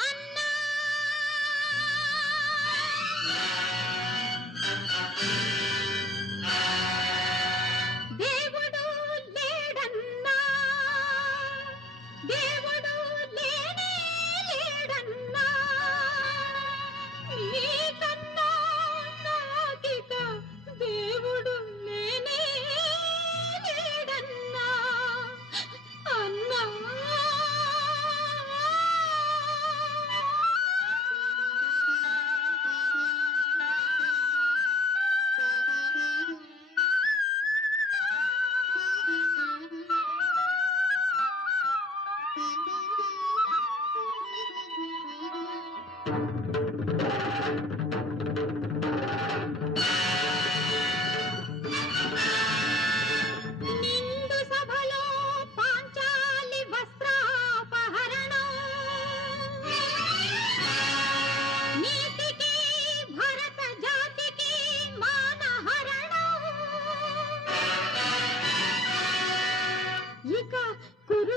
I'm ये का कुर